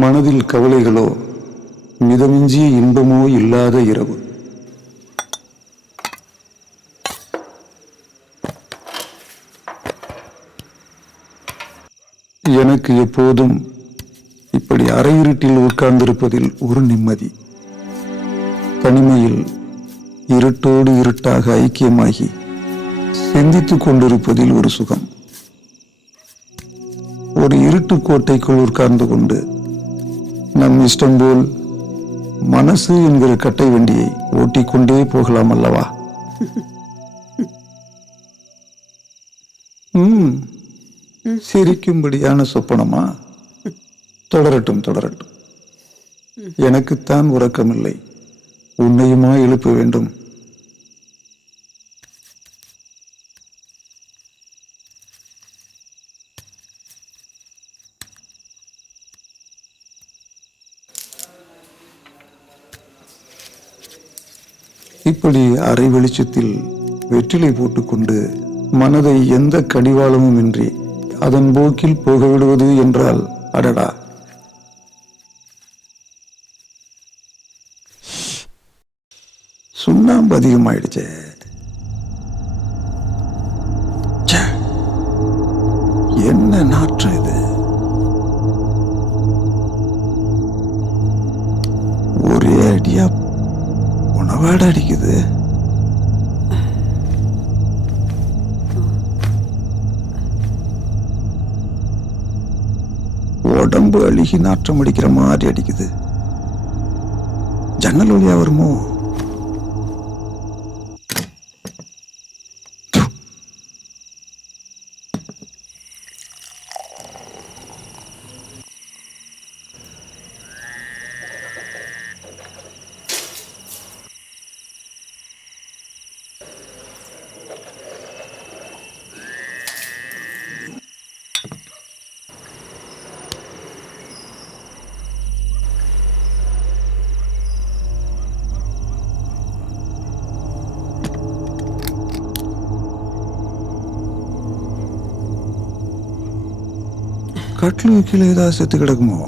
மனதில் கவலைகளோ மிதமிஞ்சிய இன்பமோ இல்லாத இரவு. எனக்கு எப்போதும் இப்படி அரையிருட்டில் உட்கார்ந்திருப்பதில் ஒரு நிம்மதி. தனிமையில் இருட்டோடு இருட்டாக ஐக்கியமாகி சிந்தித்துக் கொண்டிருப்பதில் ஒரு சுகம். ஒரு இருட்டு கோட்டைக்குள் உட்கார்ந்து கொண்டு நம் இஷ்டம் போல் மனசு என்கிற கட்டை வண்டியை ஓட்டிக்கொண்டே போகலாம் அல்லவா? சிரிக்கும்படியான சொப்பனமா? தொடரட்டும் தொடரட்டும். எனக்குத்தான் உறக்கமில்லை, உன்னையுமா எழுப்ப வேண்டும்? இப்படி அரை வெளிச்சத்தில் வெற்றிலை போட்டுக்கொண்டு மனதை எந்த கடிவாளமும் இன்றி அதன் போக்கில் போக விடுவது என்றால் அடடா! சுண்ணாம்பு அதிகமாயிடுச்சே. என்ன நாற்றம் இது! ஒரே அடியா உணவாட அடிக்குது. உடம்பு அழுகி நாற்றம் அடிக்கிற மாதிரி அடிக்குது. ஜன்னல் வழியா வருமோ? கட்டிலு கீழே ஏதாவது செத்து கிடக்குமோ?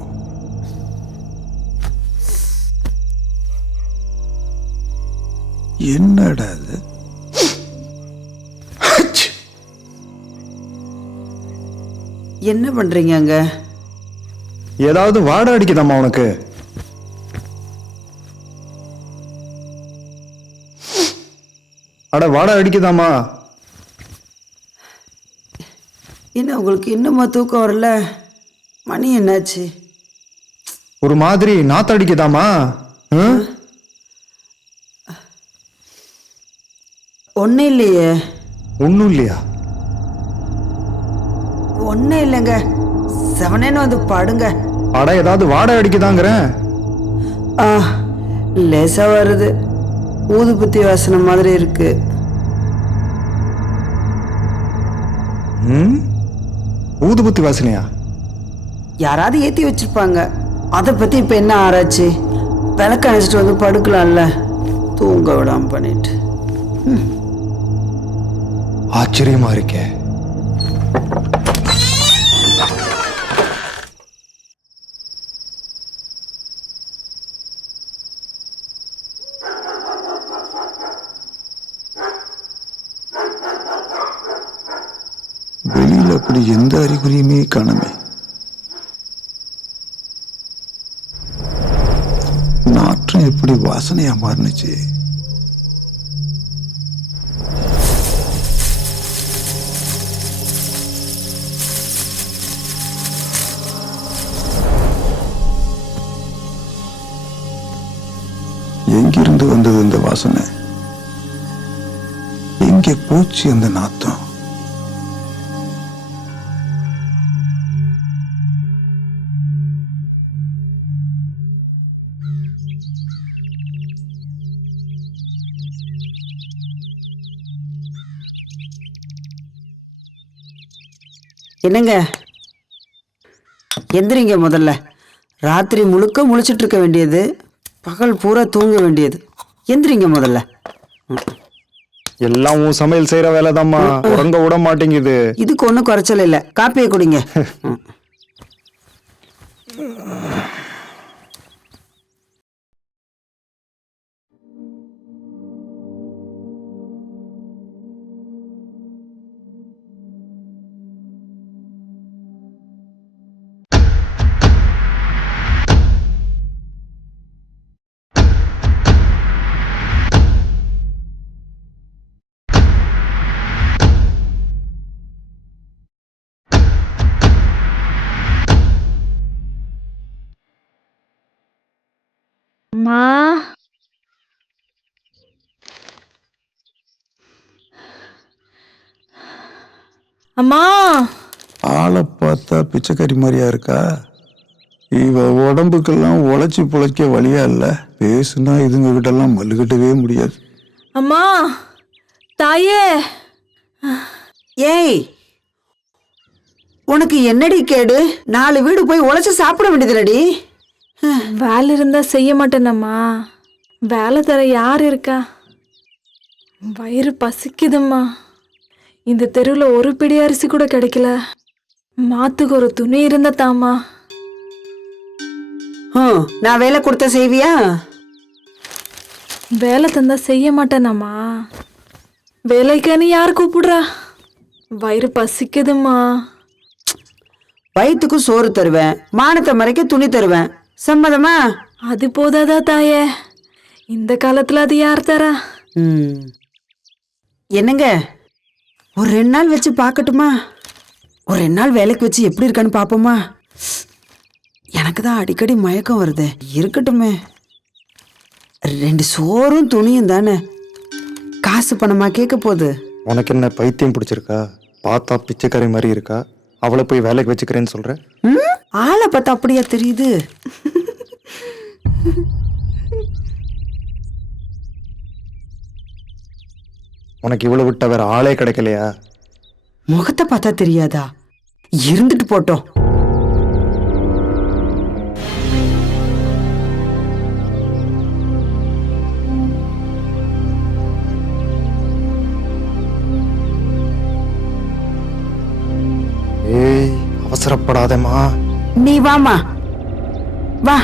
என்னடா அது? என்ன பண்றீங்க அங்க? ஏதாவது வாடை அடிக்குதாம்மா உனக்கு? அட வாடை அடிக்குதாம்மா? என்ன உங்களுக்கு இன்னுமா தூக்கம் வரல? மணி என்னாச்சு? ஒரு மாதிரி நாத்தடிக்குதாமா? ஒன்னும் இல்லையே. ஒன்னும் இல்லையா? ஒன்னும் இல்லைங்க. செவனேன்னு வந்து படுங்க. அட ஏதாவது வாடை அடிக்குதாங்கிறேன். லேசா வருது. ஊதுபத்தி வாசனை மாதிரி இருக்கு. ஊதுபத்தி வாசனையா? யாராவது ஏத்தி வச்சிருப்பாங்க. அதை பத்தி இப்ப என்ன ஆராய்ச்சி? விளக்க அணைச்சிட்டு வந்து படுக்கலாம்ல, தூங்க விடாம பண்ணிட்டு. ஆச்சரியமா இருக்கே. வெளியில் அப்படி எந்த அறிகுறியுமே காணமே. நாற்றம் எப்படி வாசனையா மாறுனுச்சு? எங்கிருந்து வந்தது இந்த வாசனை? எங்கே போச்சு அந்த நாத்தம்? என்னங்க, எந்திரிங்க முதல்ல. ராத்திரி முழுக்க முழிச்சிட்டு இருக்க வேண்டியது, பகல் பூரா தூங்க வேண்டியது. எந்திரிங்க முதல்ல. எல்லாம் உன் சமையல் செய்யற வேலைதாம்மா, உறங்க விட மாட்டேங்குது. இதுக்கு ஒன்றும் குறைச்சல் இல்லை. காப்பியை குடிங்க. அம்மா. அம்மா. ஆளை பார்த்தா பிச்சைக்காரி மாதிரியா இருக்கா? இவ உடம்புக்கெல்லாம் உழைச்சி பிழைக்க வழியா இல்ல. பேசுனா இதுங்க கிட்டெல்லாம் மல்லுகிட்டவே முடியாது. அம்மா. தாயே. ஏய், உனக்கு என்னடி கேடு? 4 வீடு போய் உழைச்சு சாப்பிட வேண்டியதுலடி. வேலை இருந்தா செய்ய மாட்டேனம்மா. வேலை தர யார் இருக்கா? வயிறு பசிக்குதும்மா. இந்த தெருவில் ஒரு பிடி அரிசி கூட கிடைக்கல. மாத்துக்கு ஒரு துணி இருந்தா தாமா. நான் வேலை கொடுத்த செய்வியா? வேலை தந்தா செய்ய மாட்டேனாம்மா. வேலைக்கானு யார் கூப்பிடுறா? வயிறு பசிக்குதும்மா. வயிற்றுக்கு சோறு தருவேன், மானத்தை மறைக்க துணி தருவேன். சம்மதமா? அது போதாதா தாயே? இந்த காலத்துல அது யார் தரா? என்னங்க, ஒரு 2 நாள் வச்சு பார்க்கட்டுமா? ஒரு 2 நாள் வேலைக்கு வச்சு எப்படி இருக்கான்னு பார்ப்போமா? எனக்கு தான் அடிக்கடி மயக்கம் வருது. இருக்கட்டுமே, 2 சோறும் துணியும் தானே, காசு பணமா கேட்க போகுது. உனக்கு என்ன பைத்தியம் பிடிச்சிருக்கா? பார்த்தா பிச்சைக்காரி மாதிரி இருக்கா, அவளை போய் வேலைக்கு வச்சுக்கிறேன்னு சொல்ற? ஆளை பார்த்தா அப்படியா தெரியுது? உனக்கு இவ்வளவு விட்ட வேற ஆளே கிடைக்கலையா? முகத்தை பார்த்தா தெரியாதா? இருந்துட்டு போட்டோம். ஏய், அவசரப்படாதேம்மா. நீ வாமா, வா.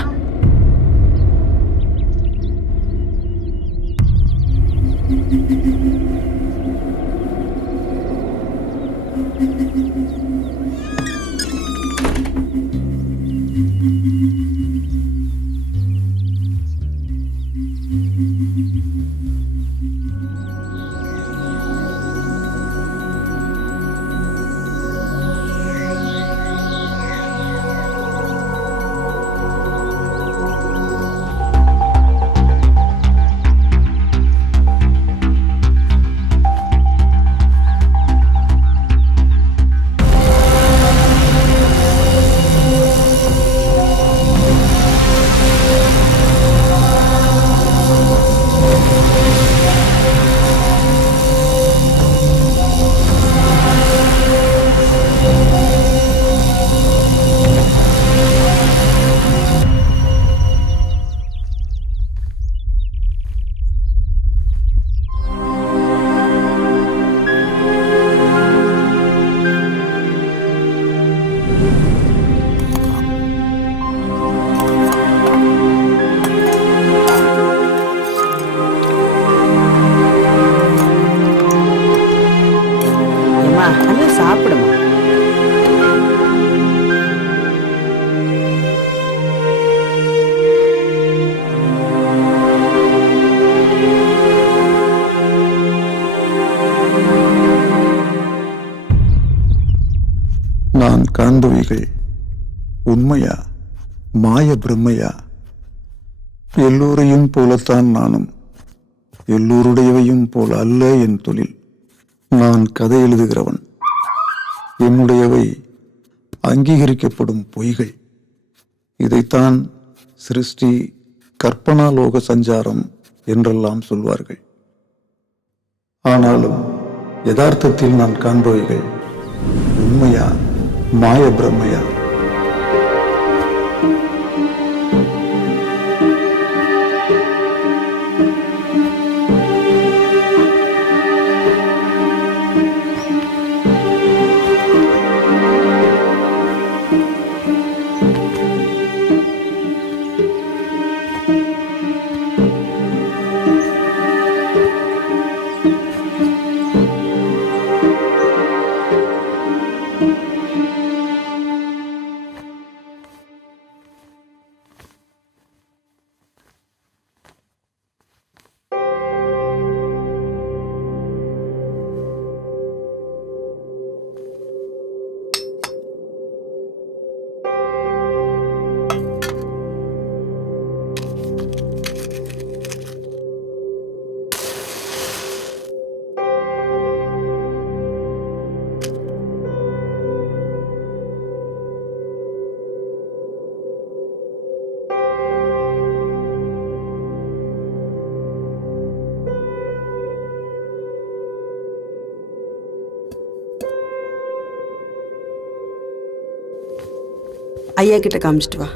நல்லா சாப்பிடுமா. நான் காண்பவைகள் உண்மையா மாய பிரம்மையா? எல்லோரையும் போலத்தான் நானும், எல்லோருடையவையும் போல அல்ல என் தொழில். நான் கதை எழுதுகிறவன். என்னுடையவை அங்கீகரிக்கப்படும் பொய்கள். இதைத்தான் சிருஷ்டி, கற்பனா லோக சஞ்சாரம் என்றெல்லாம் சொல்வார்கள். ஆனாலும் யதார்த்தத்தில் நான் காண்பவைகள் உண்மையா மாய பிரம்மையா? ஐயா கிட்ட காமிச்சிட்டு வா.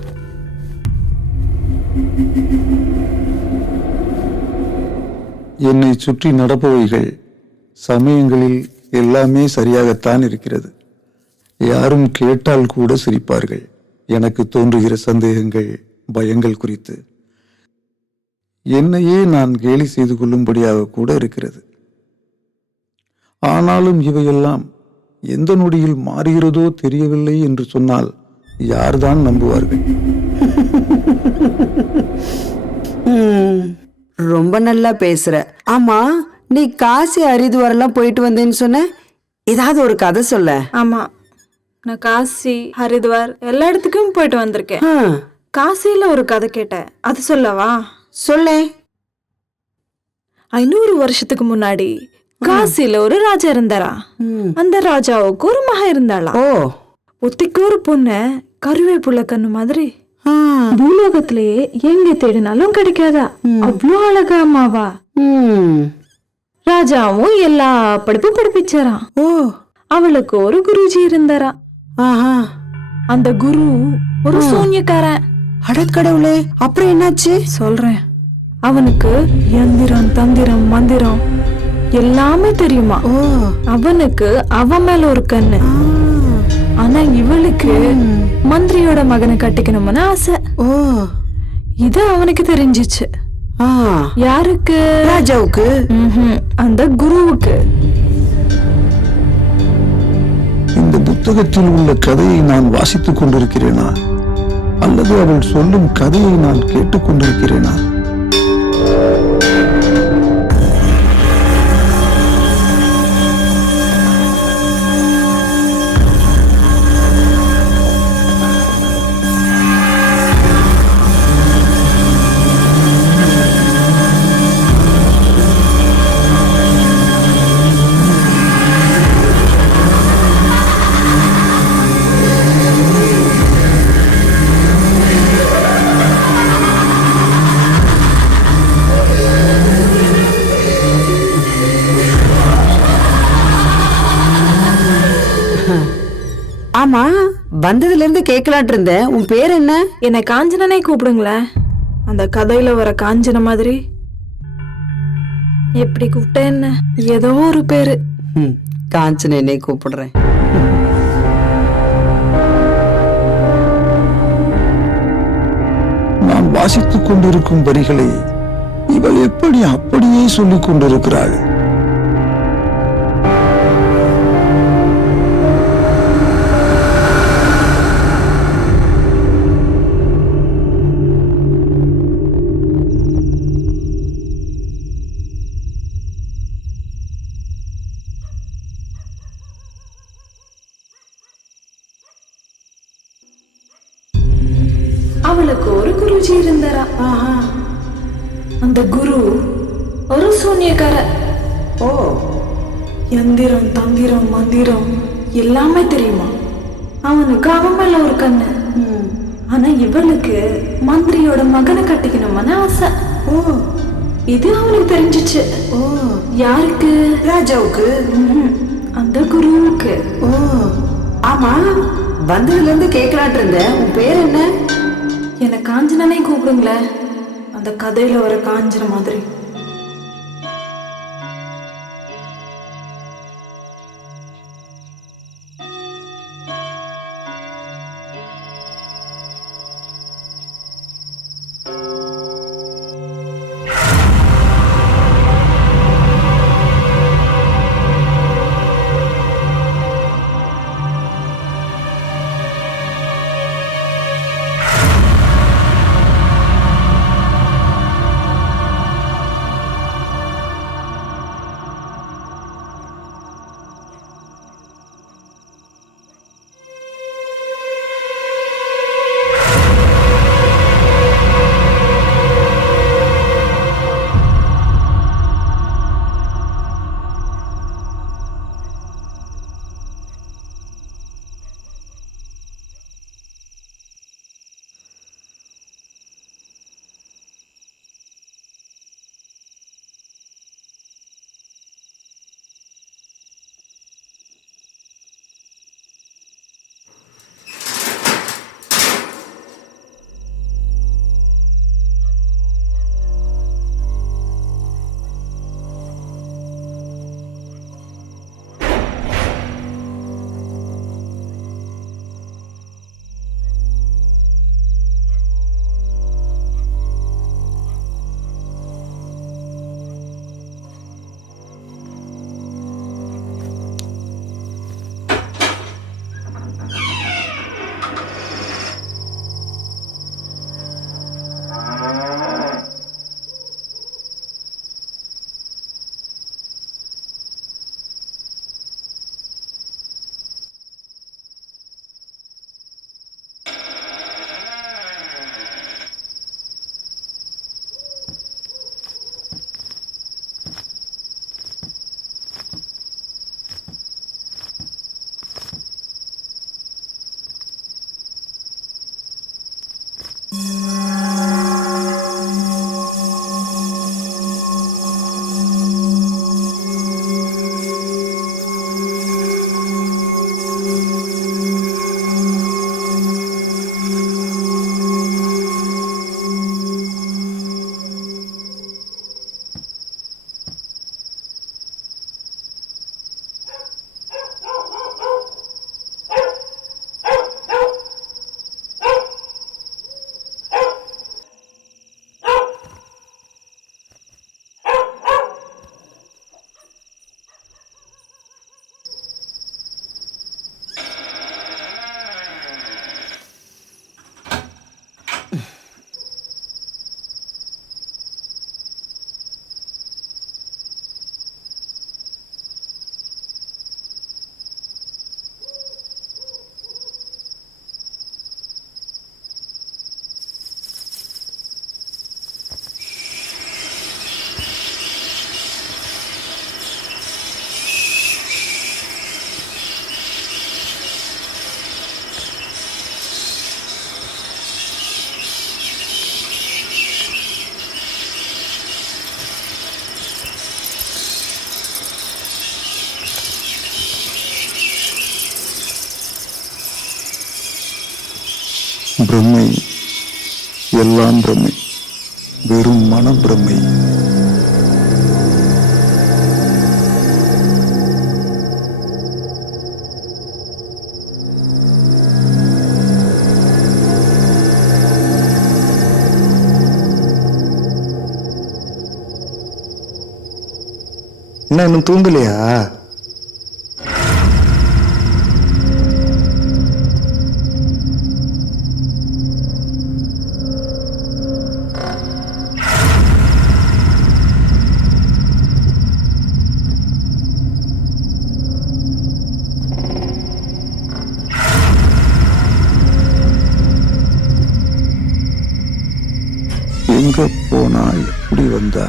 என்னை சுற்றி நடப்பவைகள் சமயங்களில் எல்லாமே சரியாகத்தான் இருக்கிறது. யாரும் கேட்டால் கூட சிரிப்பார்கள் எனக்கு தோன்றுகிற சந்தேகங்கள், பயங்கள் குறித்து. என்னையே நான் கேலி செய்து கொள்ளும்படியாக கூட இருக்கிறது. ஆனாலும் இவையெல்லாம் எந்த நொடியில் மாறுகிறதோ தெரியவில்லை என்று சொன்னால் யார்தான் நம்புவார்கள்? ரொம்ப நல்லா பேசுற. ஆமா, நீ காசி ஹரித்வாரெல்லாம் போயிட்டு வந்தேன்னு சொன்ன, ஏதாவது ஒரு கதை சொல்ல. ஆமா, நான் காசி ஹரித்வார் எல்லா இடத்துக்கும் போயிட்டு வந்திருக்கேன். காசியில ஒரு கதை கேட்டேன், அது சொல்லவா? சொல்ல. 500 வருஷத்துக்கு முன்னாடி காசில ஒரு ராஜா இருந்தாரா. அந்த ராஜாவுக்கு ஒரு மகன் இருந்தாளா. ஒத்திக்கு ஒரு பொண்ணு கருவேப்புள்ள கண்ணு மாதிரி. பூலோகத்திலேயே எங்க தேடினாலும் கிடைக்காதா, அவ்வளோ அழகா அம்மாவா. ராஜாவும் எல்லா படிப்பும் படிப்பிச்சாராம். அவளுக்கு ஒரு குருஜி இருந்தாரா. அந்த குரு ஒரு சூன்யக்காரன். அடக்கடவுளே, அப்புறம் என்னாச்சு? சொல்றேன். அவனுக்கு யந்திரம், தந்திரம், மந்திரம் எல்லாமே தெரியுமா. அவனுக்கு அவன் மேல ஒரு கண்ணு. ஆனா இவளுக்கு மந்திரியோட மகனை கட்டிக்கணும்னு ஆசை. இது அவனுக்கு தெரிஞ்சிச்சு. யாருக்கு? ராஜாவுக்கு. அந்த குருவுக்கு. இந்த புத்தகத்தில் உள்ள கதையை நான் வாசித்துக் கொண்டிருக்கிறேனா அல்லது அவள் சொல்லும் கதையை நான் கேட்டுக்கொண்டிருக்கிறேனா? ஆமா, வந்ததுல இருந்து கேட்கலான் இருந்தேன். உன் பேர் என்ன? என்னை காஞ்சனனே கூப்பிடுங்களேன். அந்த கதையில வர காஞ்சன மாதிரி. எப்படி கூப்பிட்ட என்ன? ஏதோ ஒரு பேரு. காஞ்சனே கூப்பிடுறேன். நான் வாசித்துக் கொண்டிருக்கும் வரிகளை இவள் எப்படி அப்படியே சொல்லிக் கொண்டிருக்கிறாள்? அவளுக்கு ஒரு குருஜி இருந்தாரா. அந்த குரு ஒரு சூன்யக்கார. யந்திரம், தந்திரம், மந்திரம் எல்லாமே தெரியுமா. அவனுக்கு அவன் மேல ஒரு கண்ணு. ஆனா இவளுக்கு மந்திரியோட மகனை கட்டிக்கணும்னு ஆசை. இது அவனுக்கு தெரிஞ்சிச்சு. யாருக்கு? ராஜாவுக்கு. அந்த குருவுக்கு. ஆமா, வந்ததுல இருந்து கேட்கலான் இருந்தேன். உன் பேர் என்ன? என்னை காஞ்சனனே கூப்பிடுங்களேன். அந்த கதையில வர காஞ்சன மாதிரி. பிரம்மை, எல்லாம் பிரம்மை, வெறும் மனப்பிரமை. என்ன இன்னும் தூங்கலையா? எங்க போனா எப்படி வந்தா?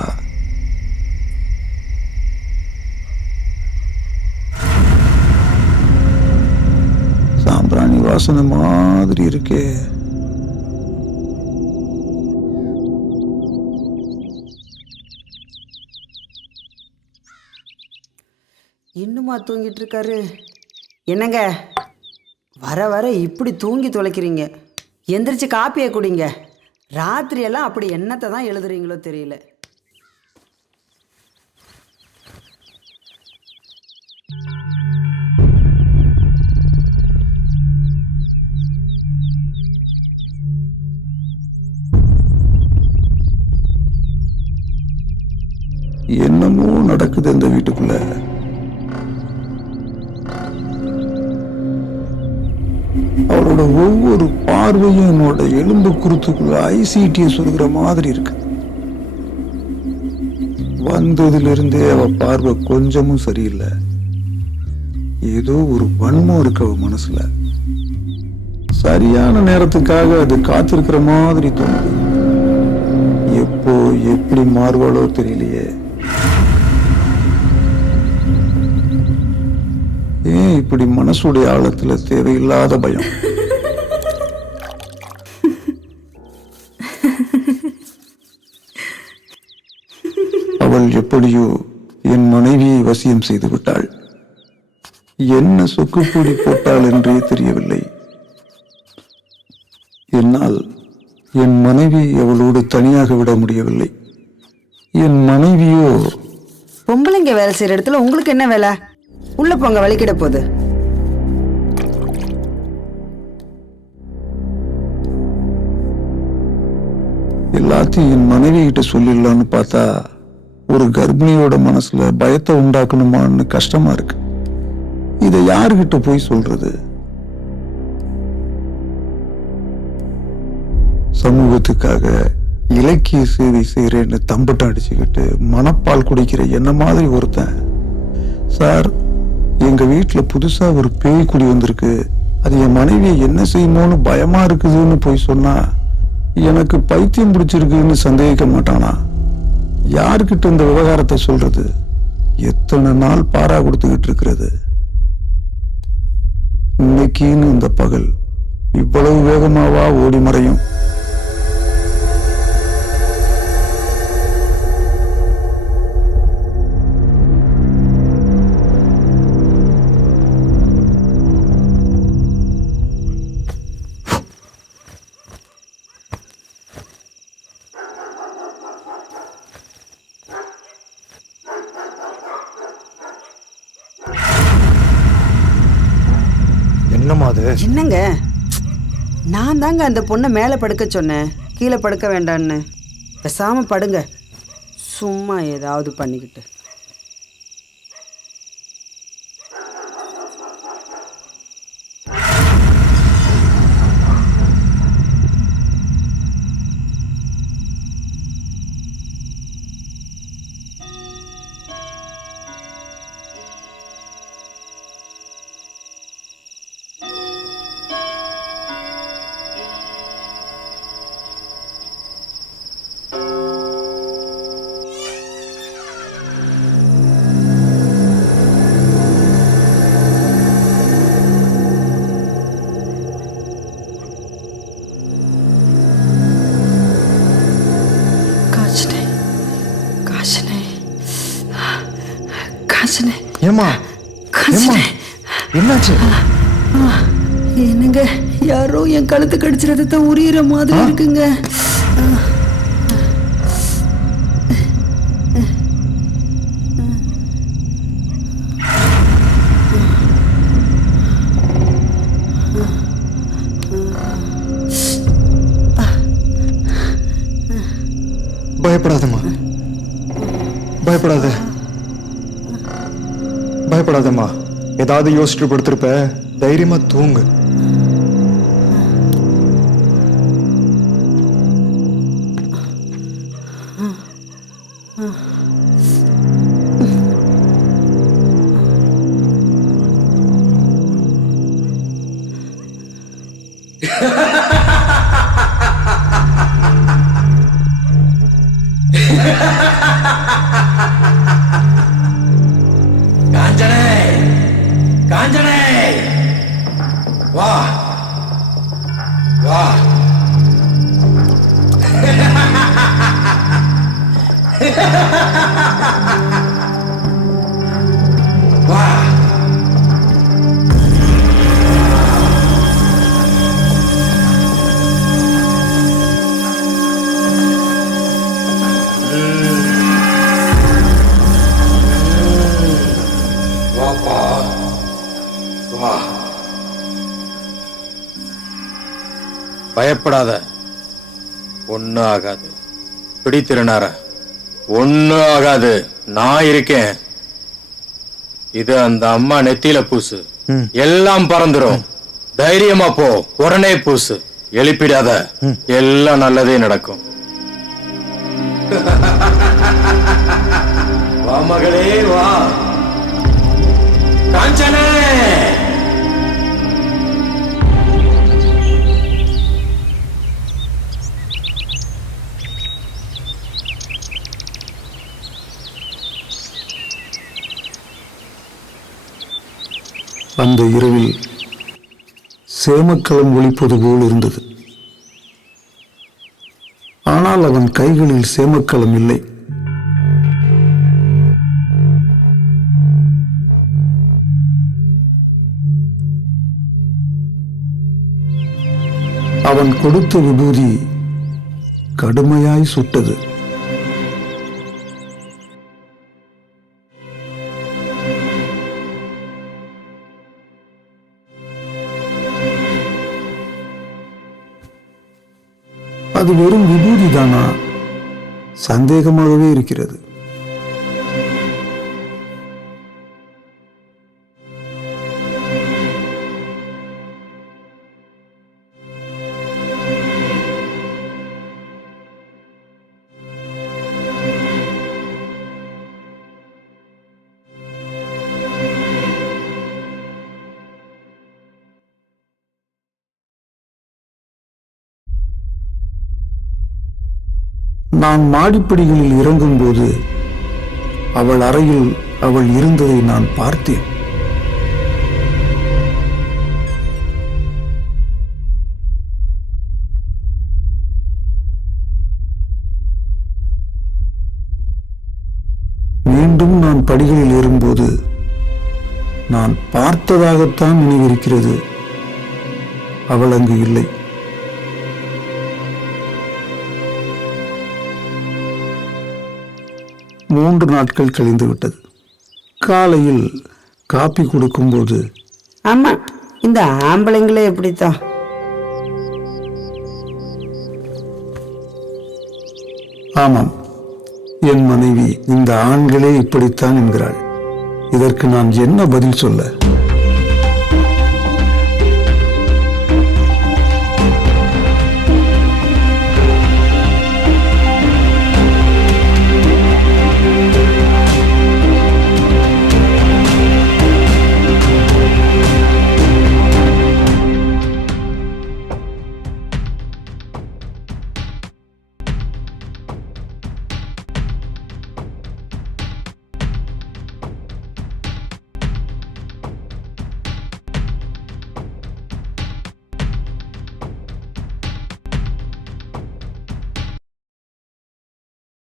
சாம்பிராணி வாசனை மாதிரி இருக்கே. இன்னுமா தூங்கிட்டு இருக்காரு? என்னங்க, வர வர இப்படி தூங்கி தொலைக்கிறீங்க. எந்திரிச்சு காப்பியை குடிங்க. ராத்திரியெல்லாம் அப்படி என்னத்தை தான் எழுதுறீங்களோ தெரியல. என்னமோ நடக்குது இந்த வீட்டுக்குள்ள. அவரோட ஒவ்வொரு பார்வையும் என்னோட எலும்பு குருத்துக்குள்ள ஐசிடியை சொல்கிற மாதிரி இருக்கு. வந்ததுல இருந்தே அவ பார்வை கொஞ்சமும் சரியில்லை. ஏதோ ஒரு வன்மம் இருக்கு அவ மனசுல. சரியான நேரத்துக்காக அது காத்திருக்கிற மாதிரி தோணுது. எப்போ எப்படி மாறுவாளோ தெரியலையே. ஏன் இப்படி மனசுடைய ஆழத்துல தேவையில்லாத பயம்? அவள் எப்படியோ என் மனைவியை வசியம் செய்து விட்டாள். என்ன சொக்குப்பூடி போட்டாள் என்றே தெரியவில்லை. என்னால் என் மனைவி அவளோடு தனியாக விட முடியவில்லை. என் மனைவியோ... பொம்பளைங்க வேலை செய்யற இடத்துல உங்களுக்கு என்ன வேலை? உள்ள போங்க, வலிக்கிட போகுது. எல்லாத்தையும் என் மனைவி கிட்ட சொல்லிடலான்னு பார்த்தா ஒரு கர்ப்பிணியோட மனசுல பயத்தை உண்டாக்கணுமான்னு கஷ்டமா இருக்கு. இதை யாருகிட்ட போய் சொல்றது? சமூகத்துக்காக இலக்கிய சேவை செய்யறேன்னு தம்பட்டம் அடிச்சுக்கிட்டு மனப்பால் குடிக்கிற என்ன மாதிரி ஒருத்தன், சார் எங்க வீட்டுல புதுசா ஒரு பேய் குடி வந்திருக்கு, அது என் மனைவியை என்ன செய்யுமோன்னு பயமா இருக்குதுன்னு போய் சொன்னா எனக்கு பைத்தியம் பிடிச்சிருக்குன்னு சந்தேகிக்க மாட்டானா? யாருக்கிட்ட இந்த விவகாரத்தை சொல்றது? எத்தனை நாள் பாரா கொடுத்துக்கிட்டு இருக்கிறது? இன்னைக்குன்னு இந்த பகல் இவ்வளவு வேகமாவா ஓடி மறையும்? என்னம்மா அது? என்னங்க, நான் தாங்க அந்த பொண்ணை மேலே படுக்க சொன்னேன், கீழே படுக்க வேண்டான்னு. பேசாம படுங்க, சும்மா ஏதாவது பண்ணிக்கிட்டு. ஏமா? என்னாச்சு? என்னங்க, யாரோ என் கழுத்து கடிச்ச ரத்தத்தை உரியிற மாதிரி இருக்குங்க. பயப்படாதம்மா, பயப்படாத, பயப்படாதம்மா. ஏதாவது யோசிச்சுட்டு படுத்திருப்ப, தைரியமா தூங்கு. காஞ்சனே, காஞ்சனே, வா வா. வா. வாப்பா, வா. பயப்படாத, ஒன்னும் ஆகாது. பிடித்திருநார, ஒன்னும் ஆகாது. நான் இருக்கேன். இது அந்த அம்மா நெத்தியில பூசு, எல்லாம் பறந்துரும். தைரியமா போ, உடனே பூசு. எழுப்பிடாத, எல்லாம் நல்லதே நடக்கும். வா மகளே, வா. காஞ்சனே, அந்த இரவில் சேமக்களம் ஒலிப்பது போல் இருந்தது. ஆனால் அவன் கைகளில் சேமக்களம் இல்லை. அவன் கொடுத்த விபூதி கடுமையாய் சுட்டது. அது வெறும் விபூதி தானா? சந்தேகமாகவே இருக்கிறது. நான் மாடிப்படிகளில் இறங்கும்போது அவள் அறையில் அவள் இருந்ததை நான் பார்த்தேன். மீண்டும் நான் படிகளில் ஏறும்போது நான் பார்த்ததாகத்தான் நினைவிருக்கிறது. அவள் அங்கு இல்லை. மூன்று நாட்கள் கழிந்து விட்டது. காலையில் காப்பி கொடுக்கும்போது, ஆமா, இந்த ஆம்பளைங்களே எப்படித்தான். ஆமாம், என் மனைவி இந்த ஆண்களே இப்படித்தான் என்கிறாள். இதற்கு நான் என்ன பதில் சொல்ல?